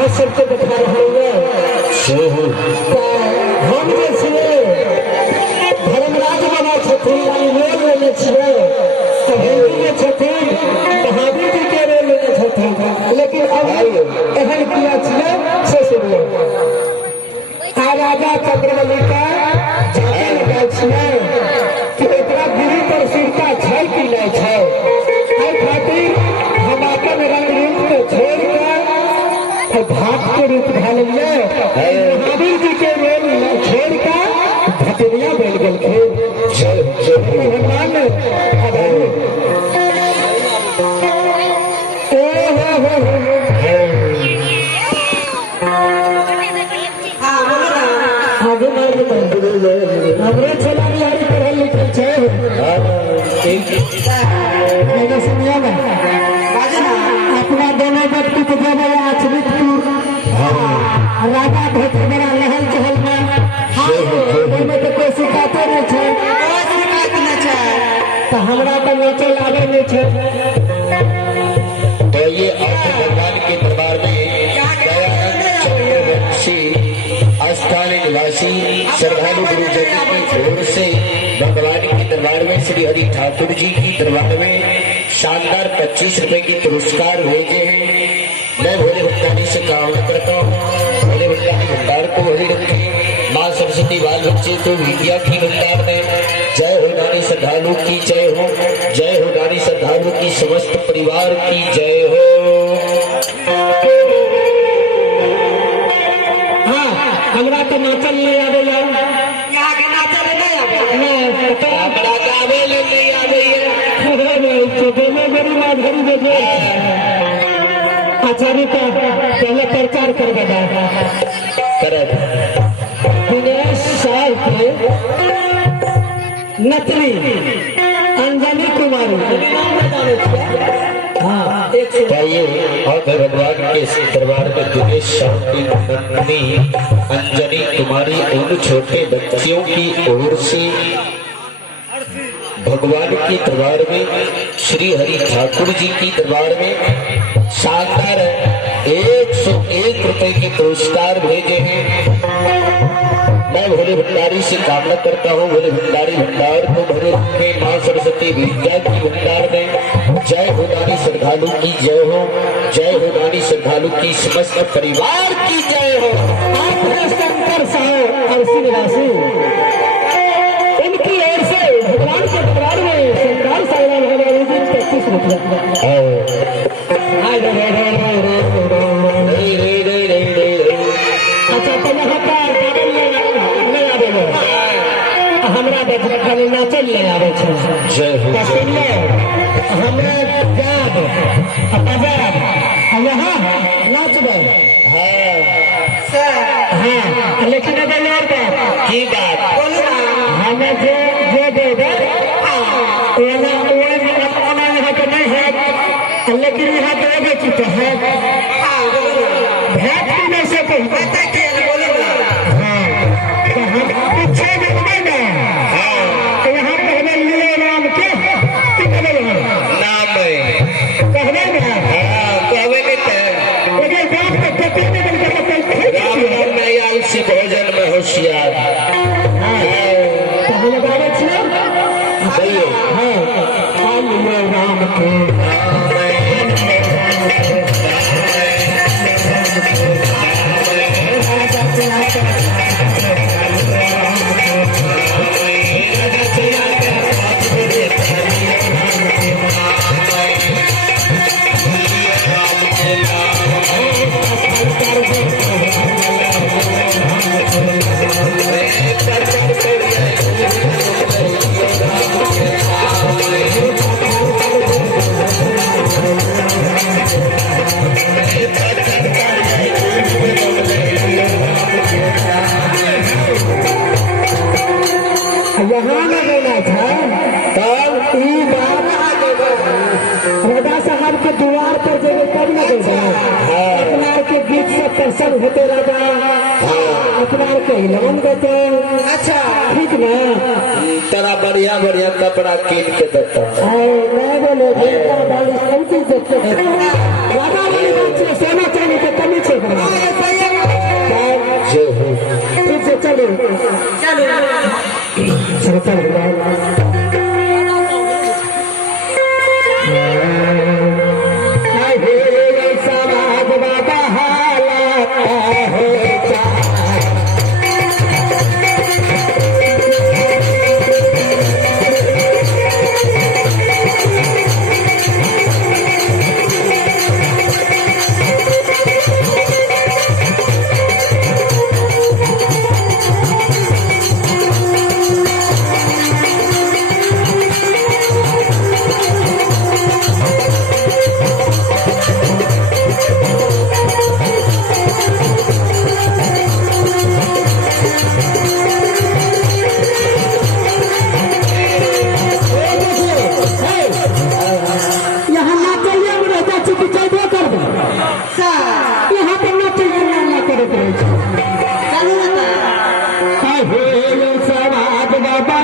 कहाँ सबके बैठा रहे हम जैसे धर्मराज बना छथिन रोल लेने छियै तो हिंदी में छथिन महावीर जी के रोल लेने छथिन लेकिन अब एहन किया छियै से सुनिए आ राजा चंद्रवली का जाके लगा छियै कि एकरा गिरी पर सिरका छै कि नहीं छै एहि खातिर हम अपन रंग रूप को छोड़ कर घाट के रूप ढालिए महावीर जी के रोल छोड़ कर भटरिया बन गए भगवान हमरे चला पढ़ल लिखल सुनिया ना अपना दोनों व्यक्ति को जब आचरितपुर राजा भेटे बड़ा लहल चहल में तो कोई शिकायत नहीं तो हमरा तो नाचल आवे नहीं तो ये आपके भगवान के दरबार में स्थानीय निवासी श्रद्धालु गुरुजन की ओर से भगवान के दरबार में श्री हरि ठाकुर जी की दरबार में शानदार 25 रुपए की पुरस्कार भेजे हैं। मैं भोले भंडारी से कामना करता हूँ भोले भंडारी भंडार को वही रखे माँ सरस्वती बाल बच्चे को विद्या की भंडार में जय हो नारी श्रद्धालु की जय हो जय हो नारी श्रद्धालु की समस्त परिवार की जय हो। हमरा तो नाचल नहीं आवे आचार्य का पहले प्रचार कर दिनेश साहब के नतनी अंजलि कुमारी और भगवान के दरबार में दिनेश साहब की नतनी अंजलि कुमारी उन छोटे बच्चियों की ओर से भगवान के दरबार में श्री हरि ठाकुर जी की दरबार में शानदार 101 रुपए के पुरस्कार भेजे हैं। मैं भोले भंडारी से कामना करता हूँ भोले भंडारी भंडार को भरे रखे माँ सरस्वती विद्या की भंडार में जय हो नारी श्रद्धालु की जय हो जय हो नारी श्रद्धालु की समस्त परिवार की जय हो। शंकर साहब और श्रीनिवासी इनकी ओर से भगवान के दरबार में श्रृंगार साहिब 25 रुपये अच्छा तो यहाँ पर हमरा खाली नाचल ले आवे हमरा जाब बजाब यहाँ नाचबे हाँ लेकिन अगर की बात हमें जो दे दे यहाँ पे नहीं है लेकिन यहाँ पे बेची तो है भेंट भी नहीं सके पीछे यहाँ पहले लिए नाम के नाम कहने से भोजन में होशियार राम के यहाँ लगेगा था तब राजा साहब के द्वार पर जब तब लगेगा अपना के गीत से प्रसन्न होते राजा अपना के हिलवन देते। अच्छा ठीक ना तेरा बढ़िया बढ़िया कपड़ा कीन के देता मैं बोले सब चीज देखते राजा सोना चांदी के कमी छे चलो चलो चलो चलो समाज बाबा हालात यहाँ ना चलिए रहता चुकी चलबो कर दो यहाँ पर ना चलिए ना करे चलो ना समाज बाबा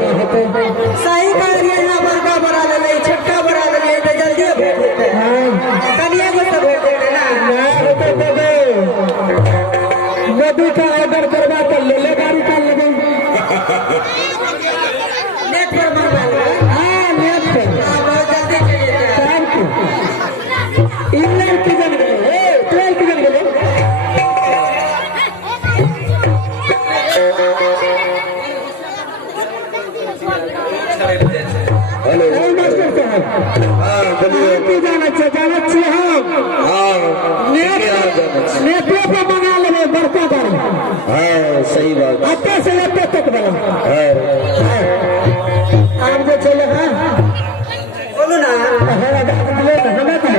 सही कर बड़का बड़ा ले छोटका बड़ा नेट पर बनवा लो। हाँ नेट पे बहुत जल्दी चलिए जाए। शाम को इंग्लैंड की जन गए 12 की जन गए हेलो मास्टर साहब हाँ बोलिए की जाना चाहिए हम हाँ नेट नेटे पे बना लेंगे बड़का गाड़ी हाँ सही बात अत्ते से अत्ते तक बना है आप जो चले हैं बोलो ना। हमारा हमें दिए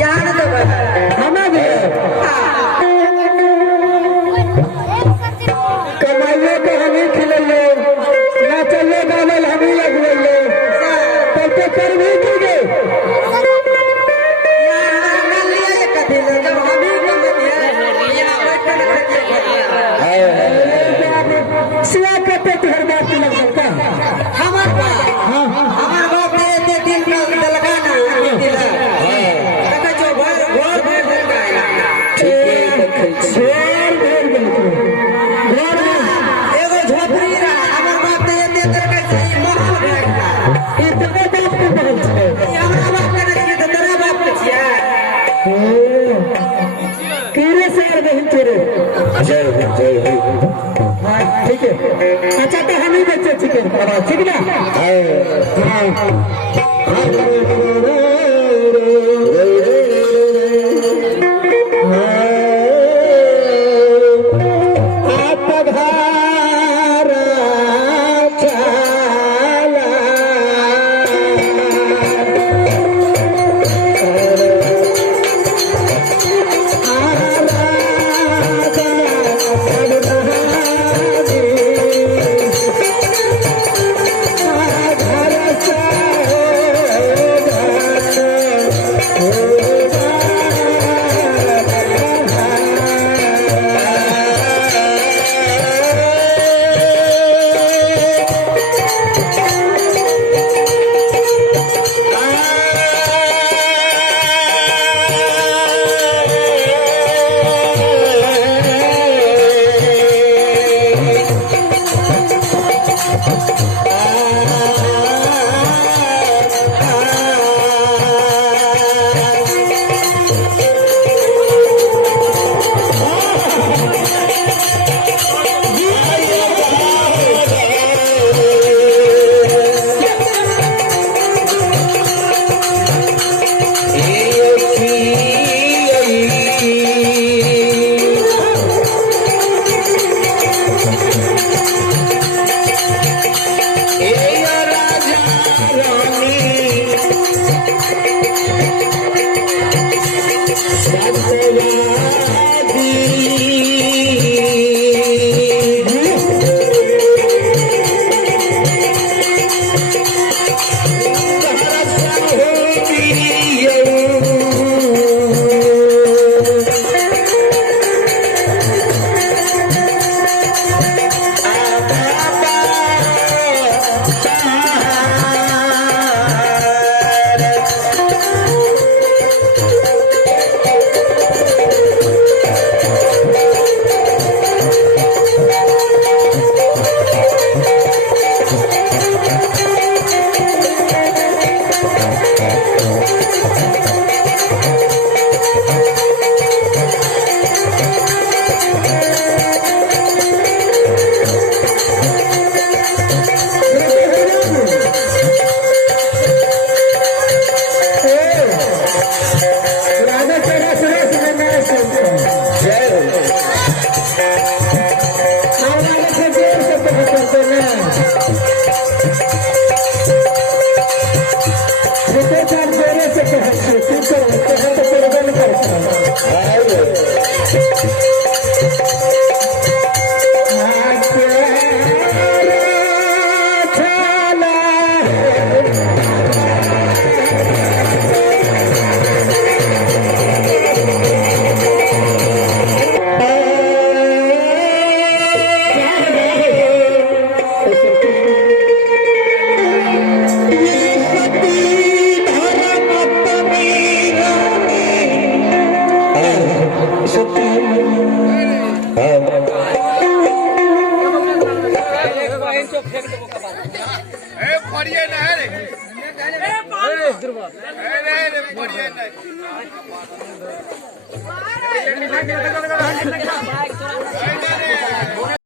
यहाँ ना दबा। हमें दिए कमाइए के हमें खिले लो ना चले गाने हमें लगवे लो तब तो कर भी दीजिए यहाँ ना लिया ये कभी ले जब हम ही कम दिया यहाँ बैठे सिवा करते तो हर बात की लग सकता हमार बाप ये दिन का दलगाना दिला। देखा जो भर भर भर दलगाना। एगो झोपड़ी रहा हमार बाप तो ये देते का सही महल भेटला। ये हमारा बाप का नहीं तो तेरा बाप का छिया। जय हो जय हो ठीक है अच्छा तो हम ही बच्चे चिकन ठीक ना बाप